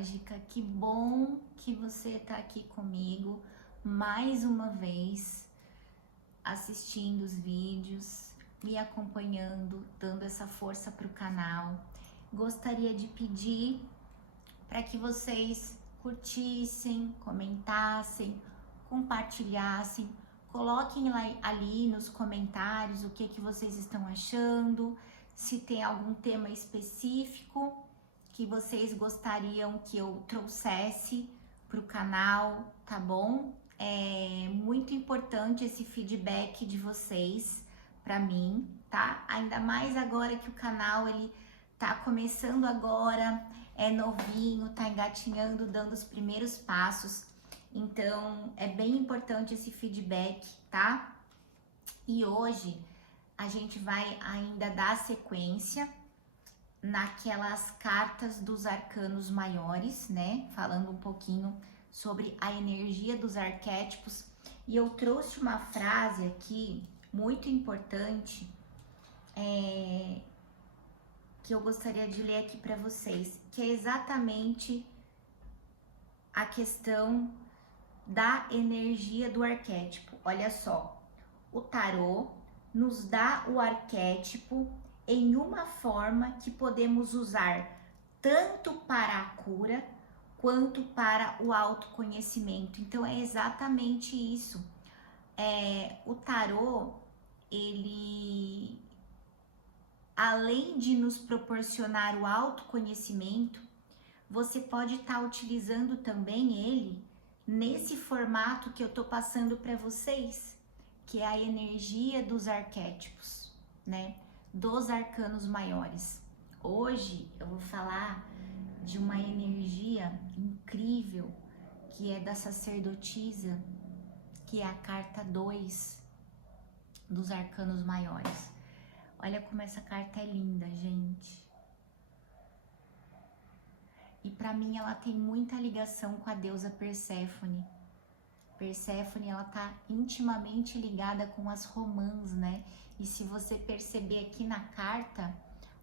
mágica, que bom que você está aqui comigo mais uma vez, assistindo os vídeos, me acompanhando, dando essa força para o canal. Gostaria de pedir para que vocês curtissem, comentassem, compartilhassem, coloquem ali nos comentários o que vocês estão achando, se tem algum tema específico que vocês gostariam que eu trouxesse para o canal, tá bom? É muito importante esse feedback de vocês para mim, tá? Ainda mais agora que o canal ele tá começando agora, é novinho, tá engatinhando, dando os primeiros passos. Então, é bem importante esse feedback, tá? E hoje a gente vai ainda dar sequência naquelas cartas dos arcanos maiores, né? Falando um pouquinho sobre a energia dos arquétipos. E eu trouxe uma frase aqui muito importante, que eu gostaria de ler aqui para vocês, que é exatamente a questão da energia do arquétipo. Olha só, o tarô nos dá o arquétipo em uma forma que podemos usar tanto para a cura quanto para o autoconhecimento. Então é exatamente isso. O tarô, ele, além de nos proporcionar o autoconhecimento, você pode estar utilizando também ele nesse formato que eu tô passando para vocês, que é a energia dos arquétipos, né? Dos arcanos maiores. Hoje eu vou falar de uma energia incrível que é da sacerdotisa, que é a carta 2 dos arcanos maiores. Olha como essa carta é linda, gente. E para mim ela tem muita ligação com a deusa Perséfone. Perséfone, ela tá intimamente ligada com as romãs, né? E se você perceber aqui na carta,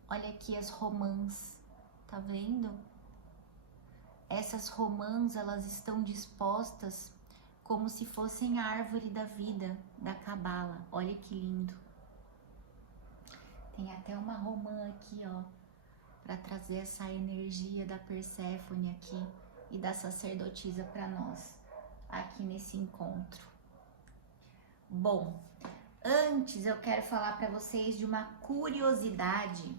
olha aqui as romãs, tá vendo? Essas romãs, elas estão dispostas como se fossem a árvore da vida da cabala. Olha que lindo. Tem até uma romã aqui, ó, para trazer essa energia da Perséfone aqui e da sacerdotisa para nós aqui nesse encontro. Bom, antes eu quero falar para vocês de uma curiosidade,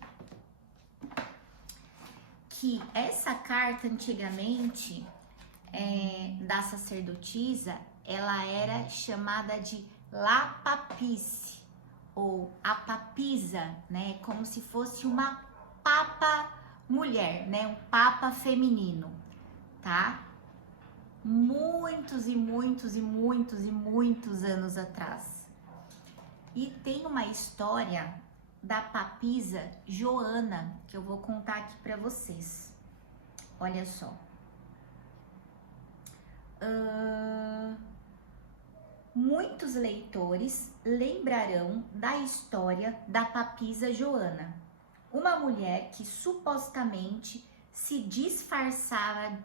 que essa carta antigamente da sacerdotisa, ela era chamada de La Papisse, ou a papisa, né? Como se fosse uma papa mulher, né? Um papa feminino, tá? Muitos e muitos e muitos e muitos anos atrás. E tem uma história da papisa Joana que eu vou contar aqui para vocês. Olha só. Muitos leitores lembrarão da história da papisa Joana, uma mulher que supostamente se disfarçara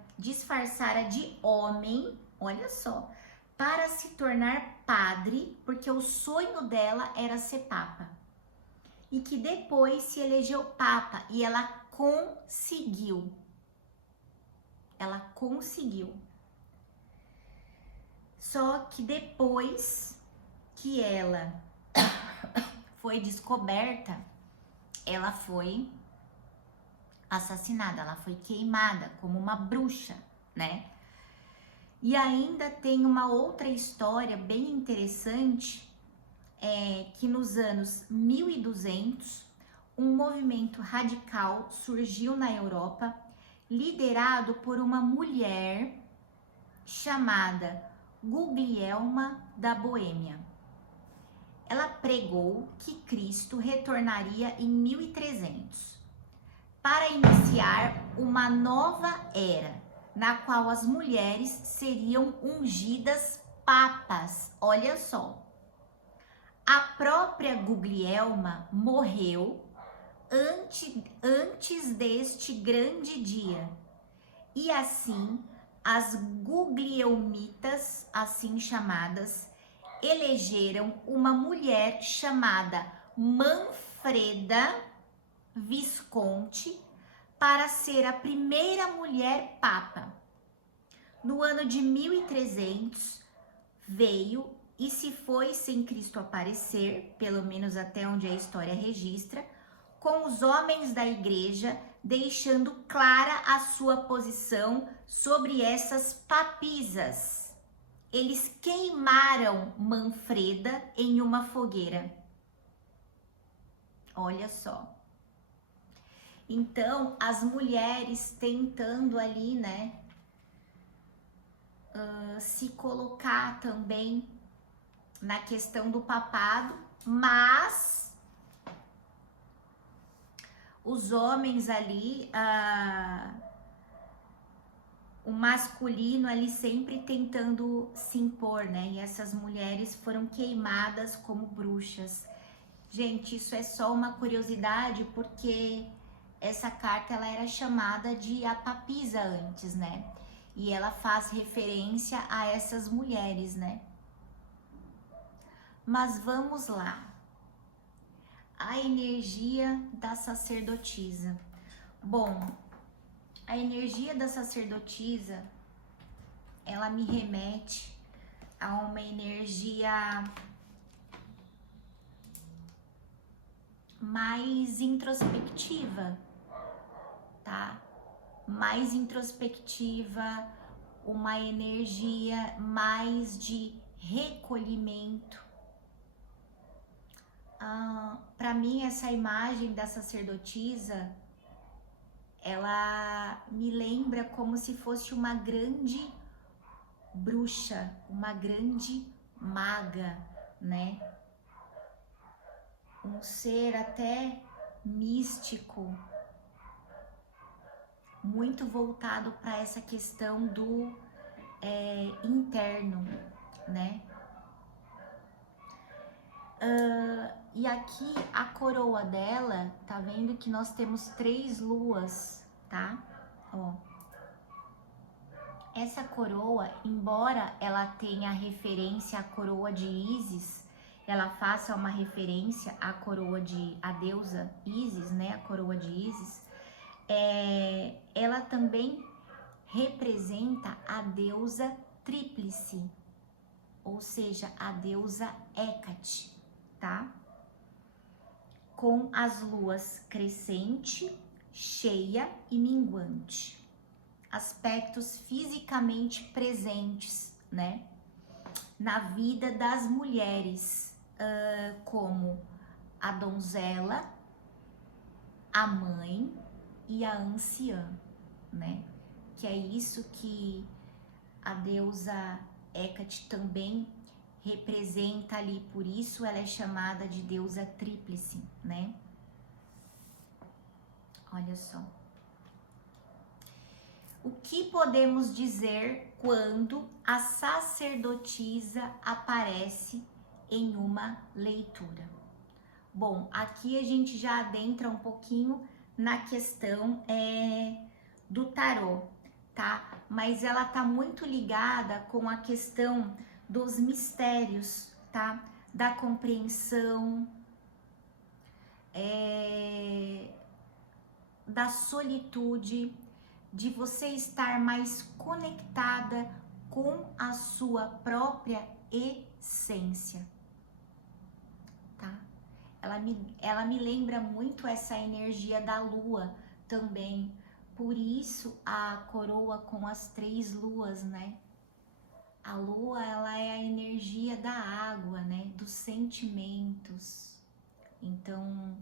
de homem, olha só, para se tornar padre, porque o sonho dela era ser papa. E que depois se elegeu papa e ela conseguiu. Ela conseguiu. Só que depois que ela foi descoberta, ela foi assassinada, ela foi queimada como uma bruxa, né? E ainda tem uma outra história bem interessante, que nos anos 1200, um movimento radical surgiu na Europa, liderado por uma mulher chamada Guglielma da Boêmia. Ela pregou que Cristo retornaria em 1300 para iniciar uma nova era, na qual as mulheres seriam ungidas papas. Olha só. A própria Guglielma morreu antes deste grande dia. E assim, as Guglielmitas, assim chamadas, elegeram uma mulher chamada Manfreda Visconti para ser a primeira mulher papa. No ano de 1300, veio e se foi sem Cristo aparecer, pelo menos até onde a história registra, com os homens da igreja, deixando clara a sua posição sobre essas papisas. Eles queimaram Manfreda em uma fogueira. Olha só. Então, as mulheres tentando ali, né, se colocar também na questão do papado, mas os homens ali, o masculino ali sempre tentando se impor, né? E essas mulheres foram queimadas como bruxas. Gente, isso é só uma curiosidade, porque essa carta ela era chamada de a papisa antes, né? E ela faz referência a essas mulheres, né? Mas vamos lá. A energia da sacerdotisa. Bom, a energia da sacerdotisa, ela me remete a uma energia mais introspectiva, tá? Mais introspectiva, uma energia mais de recolhimento. Para mim, essa imagem da sacerdotisa, ela me lembra como se fosse uma grande bruxa, uma grande maga, né? Um ser até místico, muito voltado para essa questão do interno, né? E aqui a coroa dela, tá vendo que nós temos 3 luas, tá? Ó. Essa coroa, embora ela tenha referência à coroa de Ísis, ela faça uma referência à coroa de a deusa Ísis, né? A coroa de Ísis, ela também representa a deusa tríplice, ou seja, a deusa Hécate, tá? Com as luas crescente, cheia e minguante. Aspectos fisicamente presentes, né? Na vida das mulheres, como a donzela, a mãe e a anciã, né? Que é isso que a deusa Hécate também representa ali, por isso ela é chamada de deusa tríplice, né? Olha só. O que podemos dizer quando a sacerdotisa aparece em uma leitura? Bom, aqui a gente já adentra um pouquinho na questão do tarô, tá? Mas ela tá muito ligada com a questão dos mistérios, tá? Da compreensão, da solitude, de você estar mais conectada com a sua própria essência, tá? Ela me lembra muito essa energia da lua também, por isso a coroa com as 3 luas, né? A lua, ela é a energia da água, né? Dos sentimentos. Então,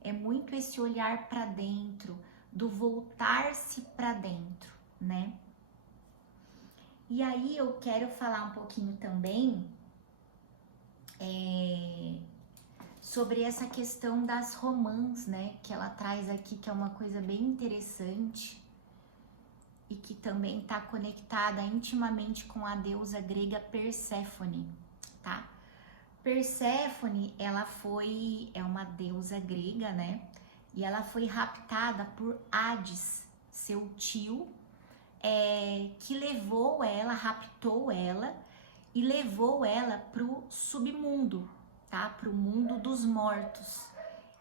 é muito esse olhar para dentro, do voltar-se para dentro, né? E aí eu quero falar um pouquinho também sobre essa questão das romãs, né? Que ela traz aqui, que é uma coisa bem interessante e que também está conectada intimamente com a deusa grega Perséfone, tá? Perséfone, ela é uma deusa grega, né? E ela foi raptada por Hades, seu tio, que levou ela, raptou ela e levou ela pro submundo, tá? Pro mundo dos mortos.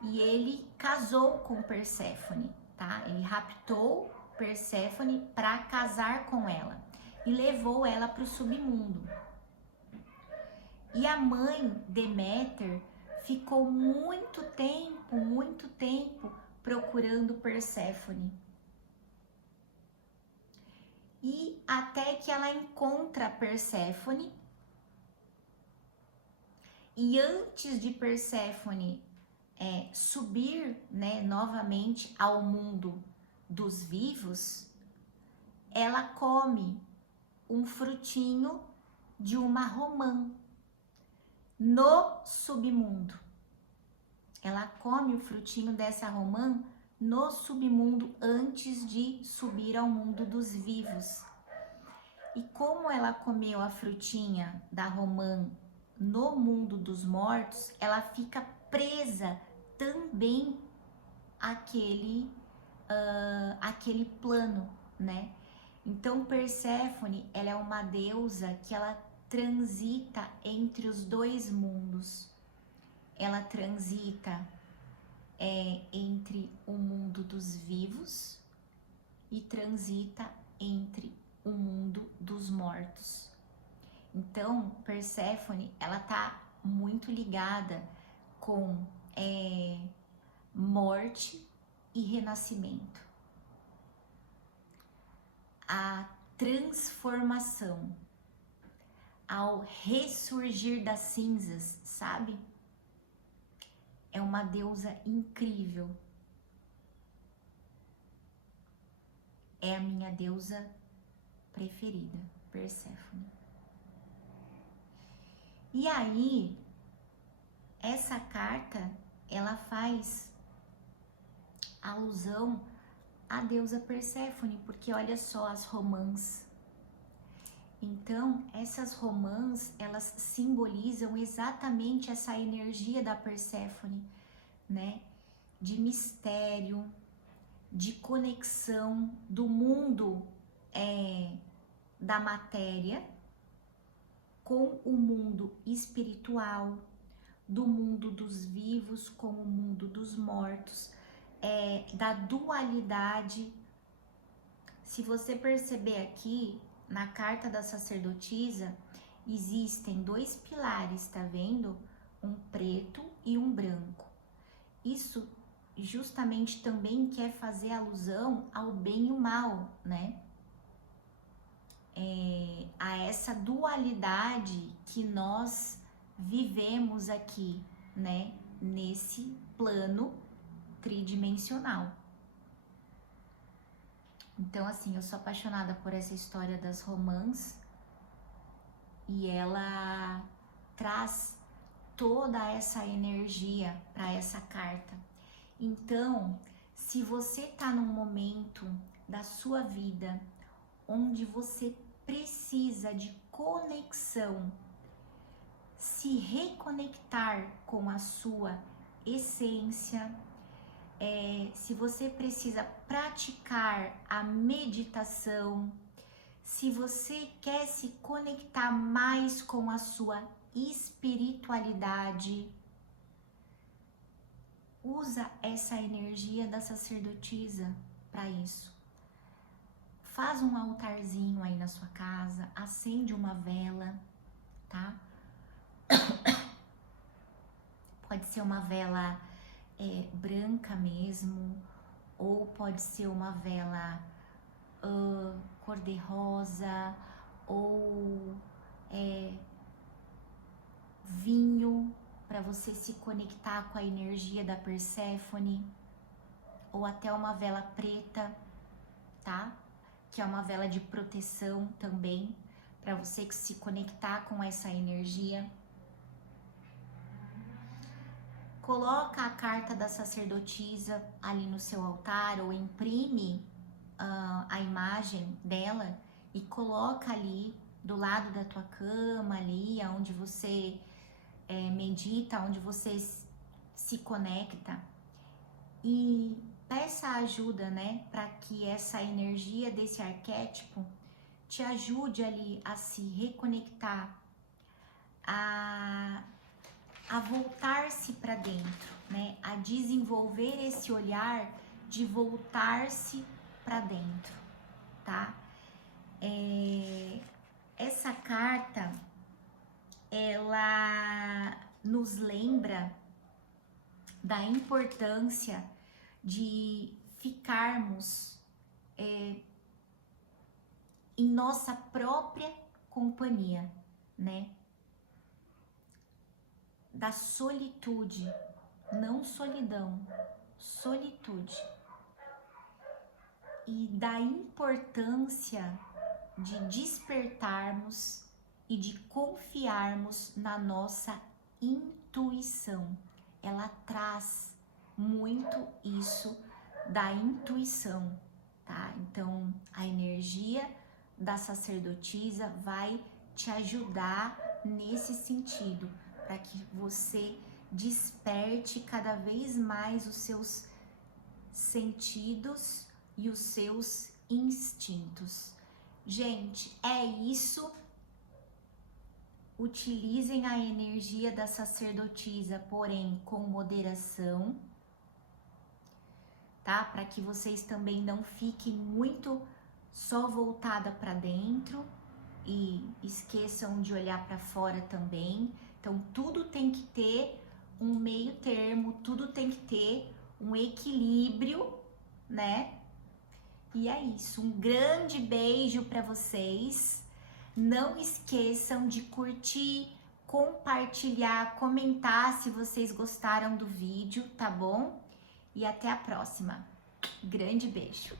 E ele casou com Perséfone, tá? Ele raptou Perséfone para casar com ela e levou ela pro submundo. E a mãe Deméter ficou muito tempo procurando Perséfone. E até que ela encontra Perséfone. E antes de Perséfone subir, né, novamente ao mundo dos vivos, ela come um frutinho de uma romã no submundo. Ela come o frutinho dessa romã no submundo antes de subir ao mundo dos vivos. E como ela comeu a frutinha da romã no mundo dos mortos, ela fica presa também àquele plano, né? Então Perséfone, ela é uma deusa que ela transita entre os dois mundos. Ela transita entre o mundo dos vivos e transita entre o mundo dos mortos. Então, Perséfone, ela tá muito ligada com morte e renascimento. A transformação, ao ressurgir das cinzas, sabe? É uma deusa incrível. É a minha deusa preferida, Perséfone. E aí, essa carta, ela faz alusão à deusa Perséfone, porque olha só as romãs. Então, essas romãs, elas simbolizam exatamente essa energia da Perséfone, né? De mistério, de conexão do mundo da matéria com o mundo espiritual, do mundo dos vivos com o mundo dos mortos, da dualidade. Se você perceber aqui, na carta da sacerdotisa, existem dois pilares, tá vendo? Um preto e um branco. Isso justamente também quer fazer alusão ao bem e o mal, né? A essa dualidade que nós vivemos aqui, né? Nesse plano tridimensional. Então, assim, eu sou apaixonada por essa história das romãs e ela traz toda essa energia para essa carta. Então, se você tá num momento da sua vida onde você precisa de conexão, se reconectar com a sua essência, se você precisa praticar a meditação, se você quer se conectar mais com a sua espiritualidade, usa essa energia da sacerdotisa para isso. Faz um altarzinho aí na sua casa, acende uma vela, tá? Pode ser uma vela branca mesmo, ou pode ser uma vela cor-de-rosa, ou vinho, para você se conectar com a energia da Perséfone, ou até uma vela preta, tá? Que é uma vela de proteção também, para você se conectar com essa energia. Coloca a carta da sacerdotisa ali no seu altar ou imprime a imagem dela e coloca ali do lado da tua cama, ali onde você medita, onde você se conecta. E peça ajuda, né, para que essa energia desse arquétipo te ajude ali a se reconectar, a voltar-se para dentro, né, a desenvolver esse olhar de voltar-se para dentro, tá? Essa carta, ela nos lembra da importância de ficarmos em nossa própria companhia, né? Da solitude, não solidão, solitude. E da importância de despertarmos e de confiarmos na nossa intuição. Ela traz muito isso da intuição, tá? Então, a energia da sacerdotisa vai te ajudar nesse sentido, para que você desperte cada vez mais os seus sentidos e os seus instintos. Gente, é isso. Utilizem a energia da sacerdotisa, porém com moderação, tá? Para que vocês também não fiquem muito só voltada para dentro e esqueçam de olhar para fora também. Então, tudo tem que ter um meio termo, tudo tem que ter um equilíbrio, né? E é isso. Um grande beijo para vocês. Não esqueçam de curtir, compartilhar, comentar se vocês gostaram do vídeo, tá bom? E até a próxima. Grande beijo.